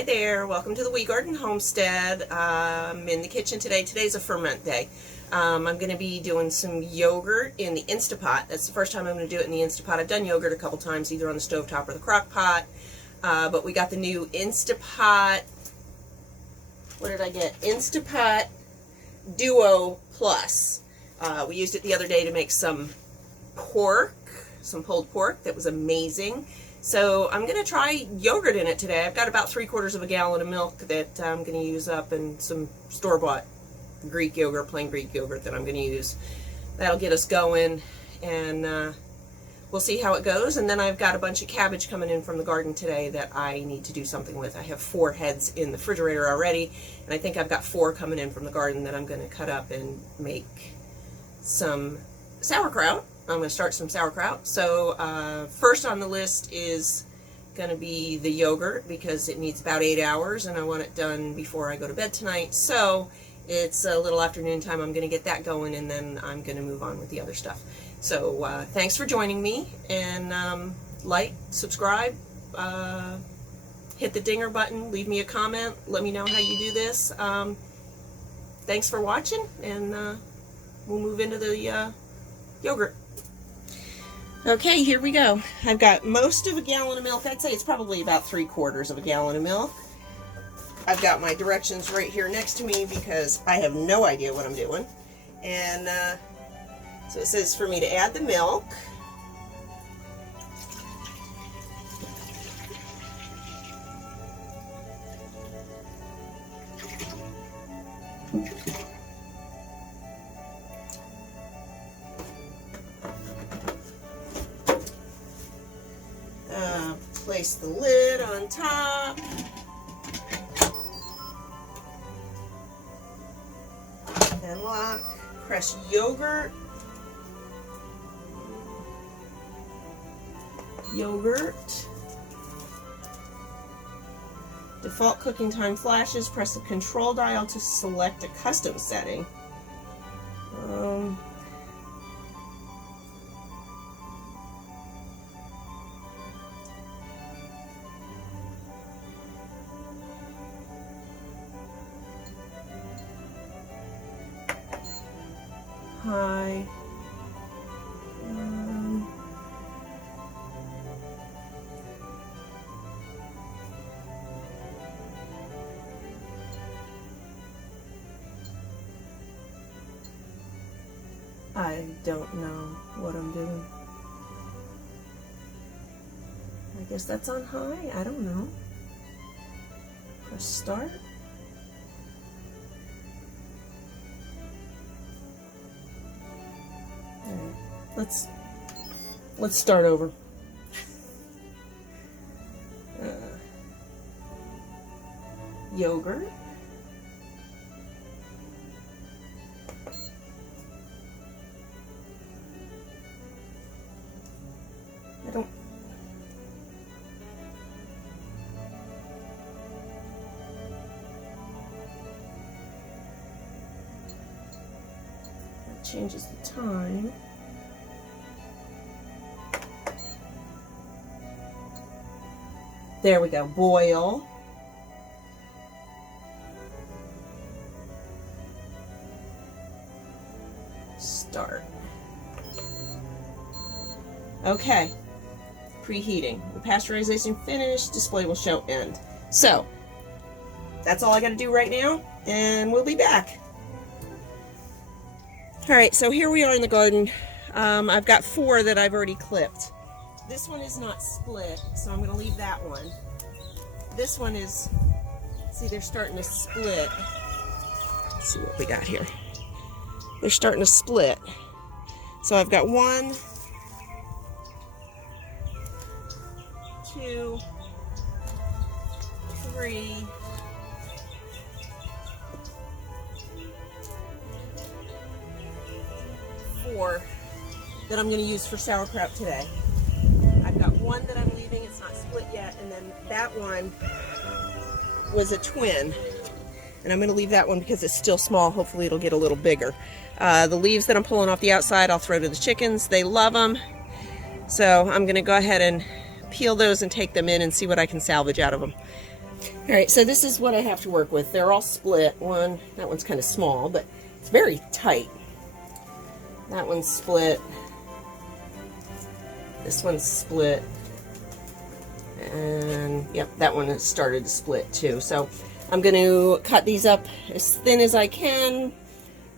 Hi there, welcome to the Wee Garden Homestead. I'm in the kitchen today. Today's a ferment day. I'm going to be doing some yogurt in the Instapot. That's the first time I'm going to do it in the Instapot. I've done yogurt a couple times, either on the stovetop or the crock pot. But we got the new Instapot, what did I get? Instapot Duo Plus. We used it the other day to make some pork, some pulled pork. That was amazing. So I'm going to try yogurt in it today. I've got about 3/4 of a gallon of milk that I'm going to use up, and some store-bought Greek yogurt, plain Greek yogurt that I'm going to use. That'll get us going, and we'll see how it goes. And then I've got a bunch of cabbage coming in from the garden today that I need to do something with. I have 4 heads in the refrigerator already, and I think I've got 4 coming in from the garden that I'm going to cut up and make some sauerkraut. I'm going to start some sauerkraut. So first on the list is going to be the yogurt, because it needs about 8 hours and I want it done before I go to bed tonight. So it's a little afternoon time. I'm going to get that going, and then I'm going to move on with the other stuff. So thanks for joining me, and like, subscribe, hit the dinger button, leave me a comment, let me know how you do this. Thanks for watching, and we'll move into the yogurt. Okay, here we go. I've got most of a gallon of milk. I'd say it's probably about 3/4 of a gallon of milk. I've got my directions right here next to me because I have no idea what I'm doing. And so it says for me to add the milk. Place the lid on top. And lock. Press yogurt. Default cooking time flashes. Press the control dial to select a custom setting. High. I don't know what I'm doing. I guess that's on high. I don't know. Press start. Let's start over. Yogurt. That changes the time. There we go. Boil. Start. Okay. Preheating. The pasteurization finished. Display will show end. So, that's all I got to do right now, and we'll be back. Alright, so here we are in the garden. I've got 4 that I've already clipped. This one is not split, so I'm going to leave that one. This one is, see, they're starting to split. Let's see what we got here. They're starting to split. So I've got 1, 2, 3, 4 that I'm going to use for sauerkraut today. I've got 1 that I'm leaving, it's not split yet, and then that one was a twin. And I'm going to leave that one because it's still small. Hopefully it'll get a little bigger. The leaves that I'm pulling off the outside, I'll throw to the chickens. They love them. So I'm going to go ahead and peel those and take them in and see what I can salvage out of them. All right, so this is what I have to work with. They're all split. That one's kind of small, but it's very tight. That one's split. This one's split. And yep, that one has started to split too. So I'm going to cut these up as thin as I can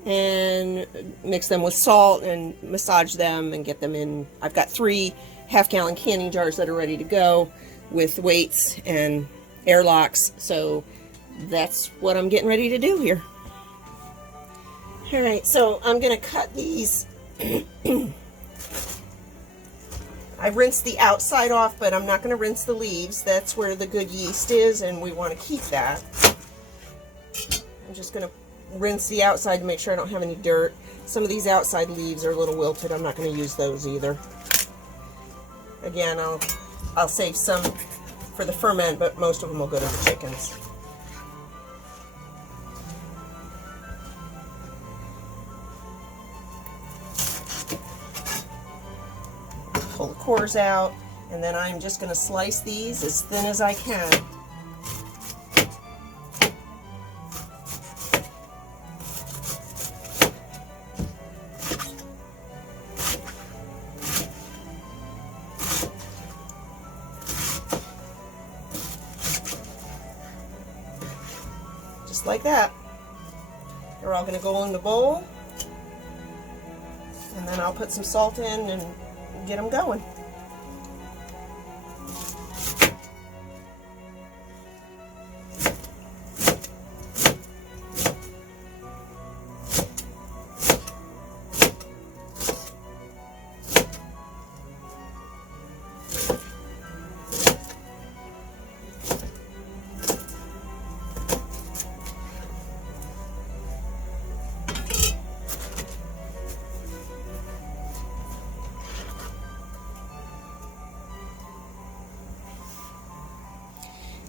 and mix them with salt and massage them and get them in. I've got 3 half-gallon canning jars that are ready to go with weights and airlocks, so that's what I'm getting ready to do here. All right, so I'm going to cut these. I rinsed the outside off, but I'm not going to rinse the leaves. That's where the good yeast is, and we want to keep that. I'm just going to rinse the outside to make sure I don't have any dirt. Some of these outside leaves are a little wilted. I'm not going to use those either. Again, I'll save some for the ferment, but most of them will go to the chickens. Pull the cores out, and then I'm just going to slice these as thin as I can. Just like that. They're all going to go in the bowl, and then I'll put some salt in and get them going.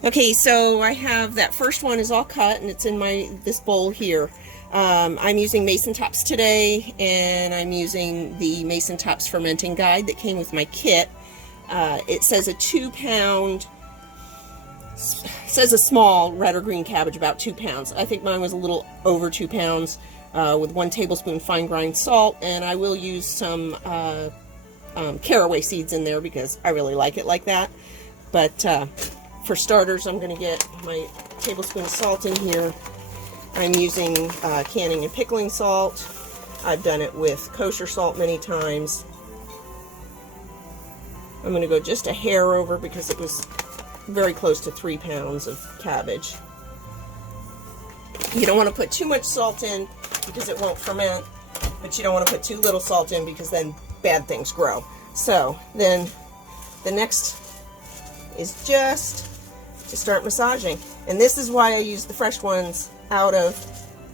Okay, so I have that first one is all cut and it's in this bowl here. I'm using Mason Tops today, and I'm using the Mason Tops fermenting guide that came with my kit. It says a 2-pound, says a small red or green cabbage, about 2 pounds. I think mine was a little over 2 pounds with 1 tablespoon fine grind salt, and I will use some caraway seeds in there because I really like it like that. But for starters, I'm going to get my tablespoon of salt in here. I'm using canning and pickling salt. I've done it with kosher salt many times. I'm going to go just a hair over because it was very close to 3 pounds of cabbage. You don't want to put too much salt in because it won't ferment, but you don't want to put too little salt in because then bad things grow. So then the next is just to start massaging. And this is why I use the fresh ones out of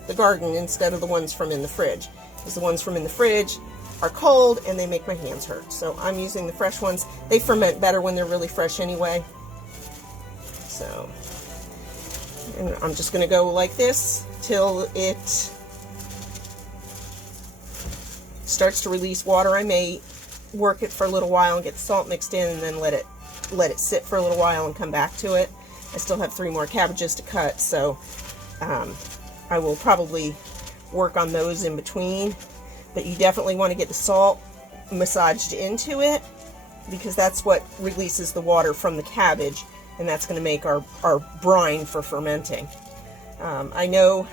the garden instead of the ones from in the fridge. Because the ones from in the fridge are cold and they make my hands hurt. So I'm using the fresh ones. They ferment better when they're really fresh anyway. So, and I'm just going to go like this till it starts to release water. I may work it for a little while and get the salt mixed in and then let it sit for a little while and come back to it. I still have 3 more cabbages to cut, so I will probably work on those in between. But you definitely want to get the salt massaged into it because that's what releases the water from the cabbage, and that's going to make our brine for fermenting. I know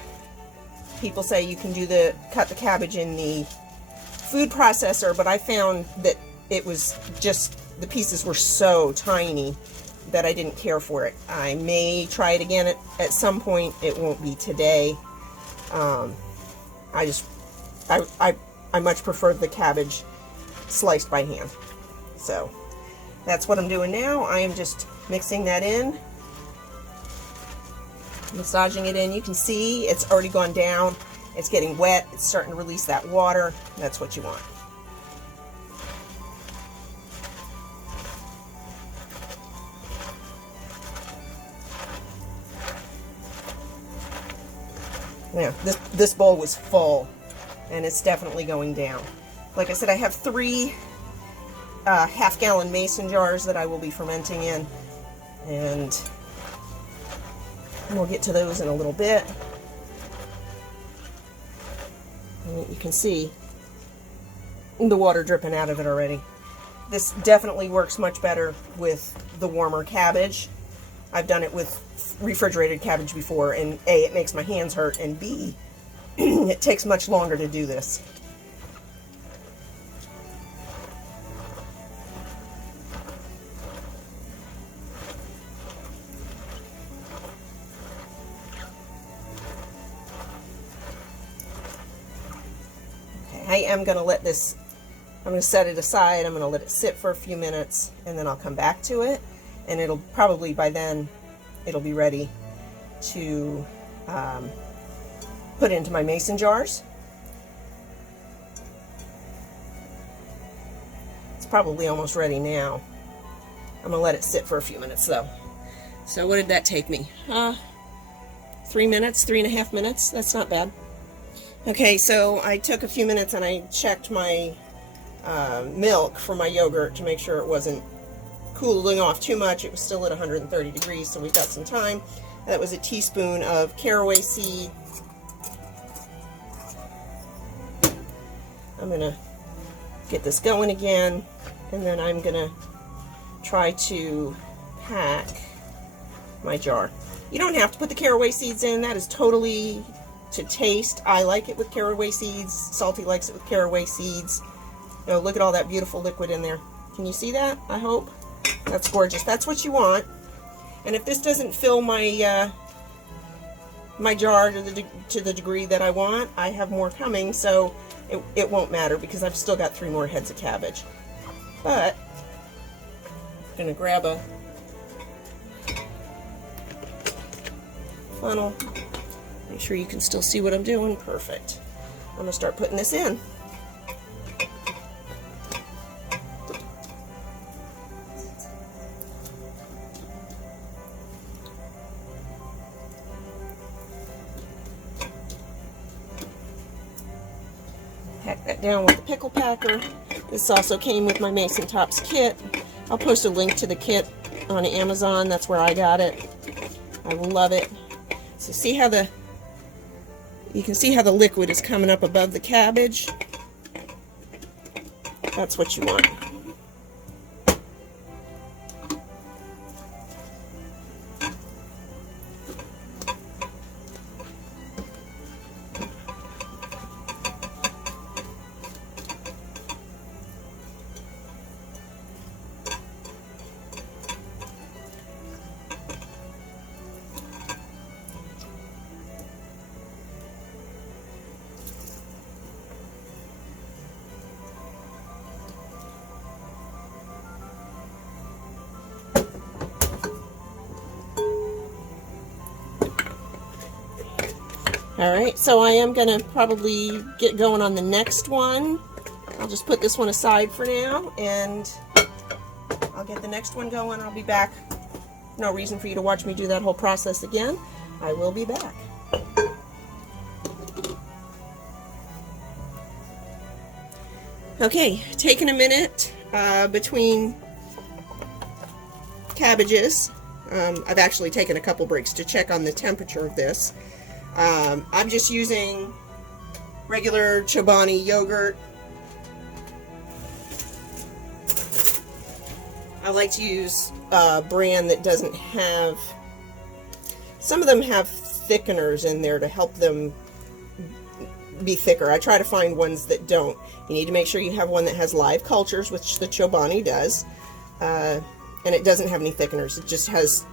people say you can cut the cabbage in the food processor, but I found that it was just, the pieces were so tiny that I didn't care for it. I may try it again at some point. It won't be today. I much prefer the cabbage sliced by hand. So that's what I'm doing now. I am just mixing that in, massaging it in. You can see it's already gone down. It's getting wet. It's starting to release that water. That's what you want. Now, this bowl was full, and it's definitely going down. Like I said, I have 3 half-gallon mason jars that I will be fermenting in, and And we'll get to those in a little bit. And you can see the water dripping out of it already. This definitely works much better with the warmer cabbage. I've done it with refrigerated cabbage before, and A, it makes my hands hurt, and B, it takes much longer to do this. Okay, I am going to let this, I'm going to set it aside, I'm going to let it sit for a few minutes, and then I'll come back to it, and it'll probably, by then, it'll be ready to put into my mason jars. It's probably almost ready now. I'm gonna let it sit for a few minutes though. So what did that take me? 3 minutes, 3.5 minutes. That's not bad. Okay, so I took a few minutes and I checked my milk for my yogurt to make sure it wasn't cooling off too much. It was still at 130 degrees, so we've got some time. That was a teaspoon of caraway seed. I'm gonna get this going again, and then I'm gonna try to pack my jar. You don't have to put the caraway seeds in. That is totally to taste. I like it with caraway seeds. Salty likes it with caraway seeds. You know, look at all that beautiful liquid in there. Can you see that? I hope. That's gorgeous. That's what you want. And if this doesn't fill my my jar to the degree that I want, I have more coming, so it won't matter because I've still got 3 more heads of cabbage. But I'm going to grab a funnel. Make sure you can still see what I'm doing. Perfect. I'm going to start putting this in. Pack that down with the pickle packer. This also came with my Mason Tops kit. I'll post a link to the kit on Amazon. That's where I got it. I love it. So see how you can see how the liquid is coming up above the cabbage. That's what you want. Alright, so I am going to probably get going on the next one. I'll just put this one aside for now, and I'll get the next one going. I'll be back. No reason for you to watch me do that whole process again. I will be back. Okay, taking a minute between cabbages. I've actually taken a couple breaks to check on the temperature of this. I'm just using regular Chobani yogurt. I like to use a brand that doesn't have, some of them have thickeners in there to help them be thicker. I try to find ones that don't. You need to make sure you have one that has live cultures, which the Chobani does, and it doesn't have any thickeners. It just has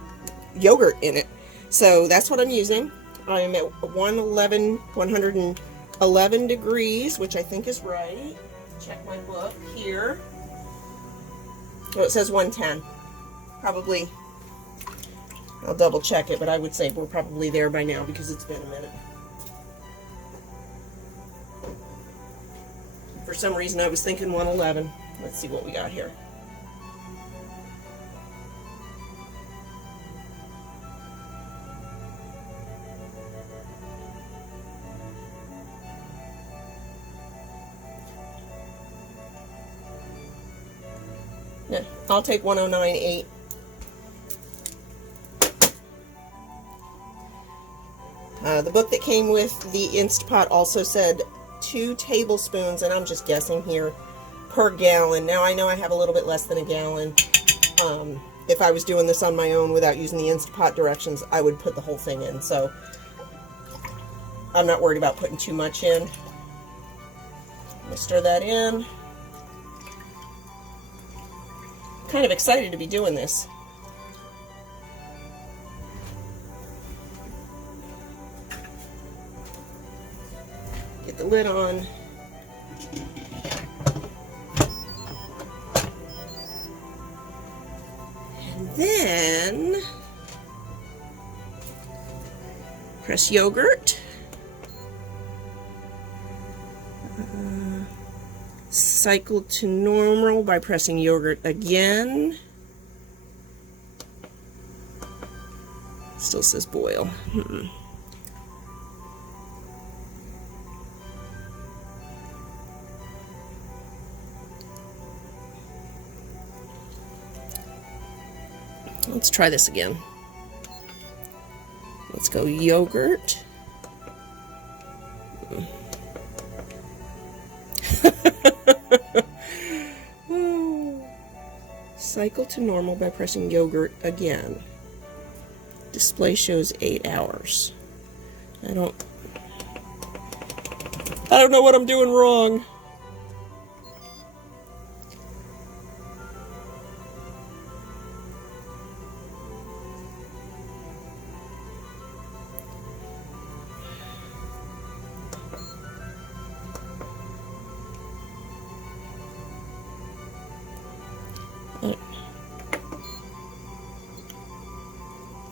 yogurt in it. So that's what I'm using. I'm at 111 degrees, which I think is right. Check my book here. Oh, it says 110. Probably, I'll double check it, but I would say we're probably there by now because it's been a minute. For some reason I was thinking 111. Let's see what we got here. Yeah, I'll take 109.8. The book that came with the Instapot also said 2 tablespoons, and I'm just guessing here, per gallon. Now I know I have a little bit less than a gallon. If I was doing this on my own without using the Instapot directions, I would put the whole thing in. So I'm not worried about putting too much in. I'm going to stir that in. Kind of excited to be doing this. Get the lid on. And then press yogurt. Cycle to normal by pressing yogurt again. Still says boil. Let's try this again. Let's go yogurt. Cycle to normal by pressing yogurt again. Display shows 8 hours. I don't know what I'm doing wrong.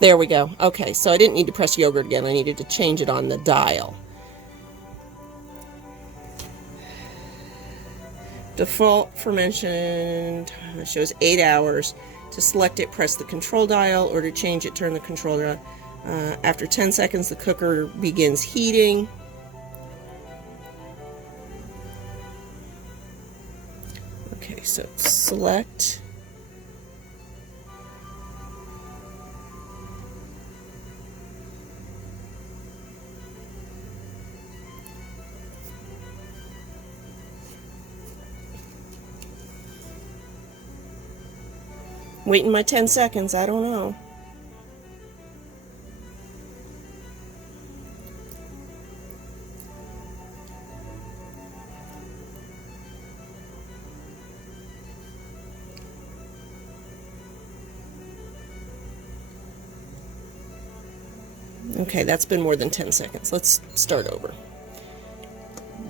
There we go. Okay, so I didn't need to press yogurt again. I needed to change it on the dial. Default fermentation shows 8 hours. To select it, press the control dial, or to change it, turn the control dial. After 10 seconds, the cooker begins heating. Okay, so select. Waiting my 10 seconds, I don't know. Okay, that's been more than 10 seconds. Let's start over.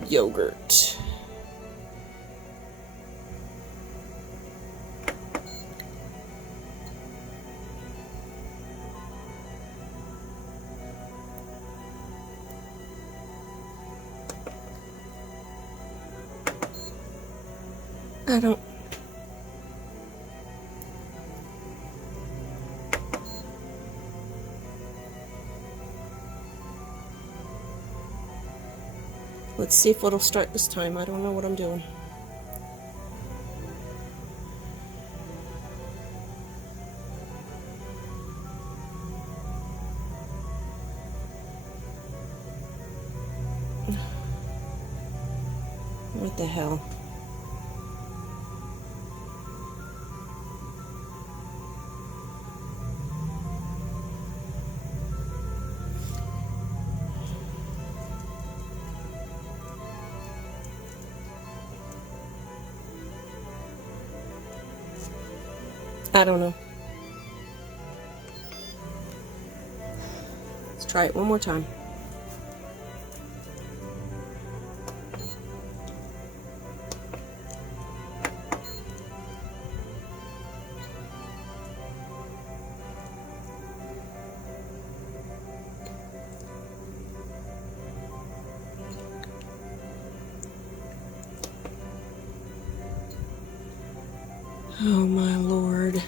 Yogurt. I don't... Let's see if it'll start this time. I don't know what I'm doing. What the hell? I don't know. Let's try it one more time. Oh my Lord.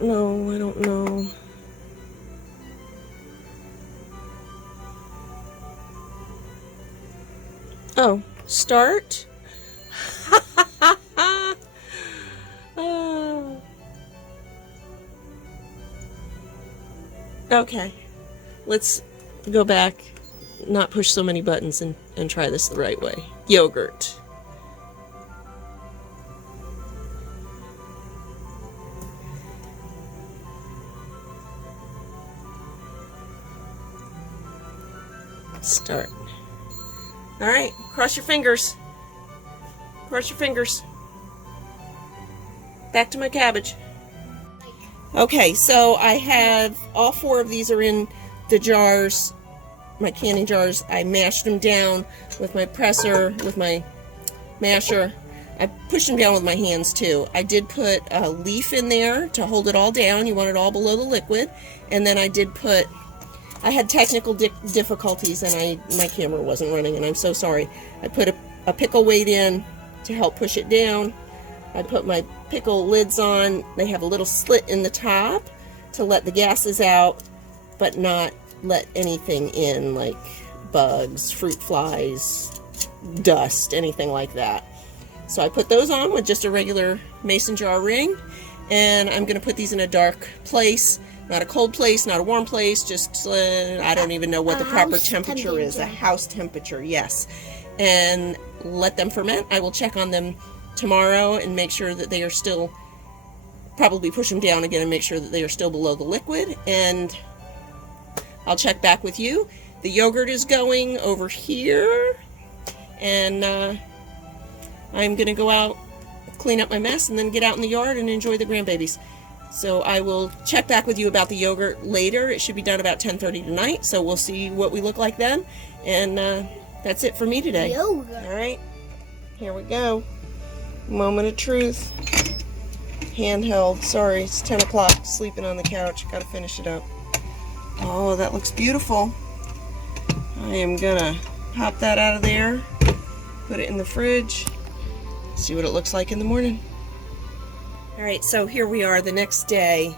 No, I don't know. Oh, start. Oh. Okay, let's go back, not push so many buttons, and try this the right way. Yogurt. Start. All right, cross your fingers. Cross your fingers. Back to my cabbage. Okay, so I have all 4 of these are in the jars, my canning jars. I mashed them down with my presser, with my masher. I pushed them down with my hands too. I did put a leaf in there to hold it all down. You want it all below the liquid. And then I did put, I had technical difficulties and my camera wasn't running, and I'm so sorry. I put a pickle weight in to help push it down. I put my pickle lids on. They have a little slit in the top to let the gases out, but not let anything in like bugs, fruit flies, dust, anything like that. So I put those on with just a regular mason jar ring, and I'm going to put these in a dark place, not a cold place, not a warm place, just I don't even know what the proper temperature is, a house temperature, yes. And let them ferment. I will check on them tomorrow and make sure that they are still, probably push them down again and make sure that they are still below the liquid, and I'll check back with you. The yogurt is going over here, and I'm going to go out, clean up my mess, and then get out in the yard and enjoy the grandbabies. So I will check back with you about the yogurt later. It should be done about 10:30 tonight, so we'll see what we look like then. And that's it for me today. Yogurt. All right, here we go. Moment of truth. Handheld. Sorry, it's 10 o'clock. Sleeping on the couch. Got to finish it up. Oh, that looks beautiful. I am going to pop that out of there. Put it in the fridge. See what it looks like in the morning. All right, so here we are the next day.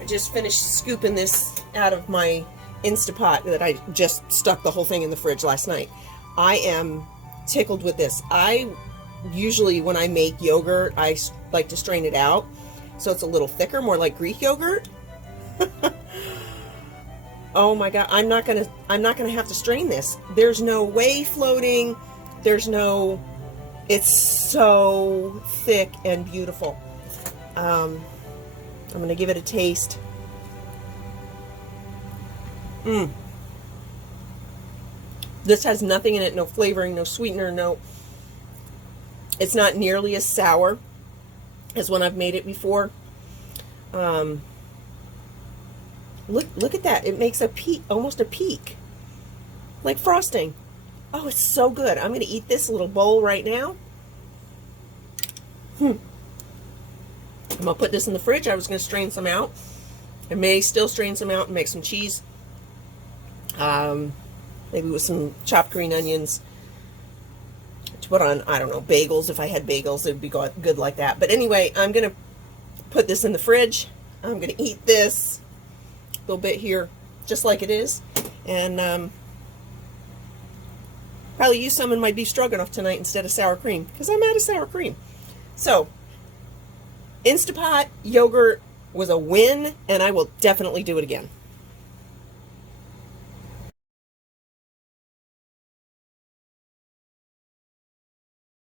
I just finished scooping this out of my Instapot that I just stuck the whole thing in the fridge last night. I am tickled with this. I usually, when I make yogurt, I like to strain it out so it's a little thicker, more like Greek yogurt. Oh my God, I'm not gonna have to strain this. There's no whey floating. There's no. It's so thick and beautiful. I'm gonna give it a taste. This has nothing in it, no flavoring, no sweetener, no. It's not nearly as sour as when I've made it before. Look at that. It makes a peak, almost a peak, like frosting. Oh, it's so good. I'm going to eat this little bowl right now. I'm going to put this in the fridge. I was going to strain some out. I may still strain some out and make some cheese. Maybe with some chopped green onions to put on, I don't know, bagels. If I had bagels, it would be good like that. But anyway, I'm going to put this in the fridge. I'm going to eat this a little bit here, just like it is. And probably use some in my beef stroganoff tonight instead of sour cream, because I'm out of sour cream. So, Instapot yogurt was a win, and I will definitely do it again.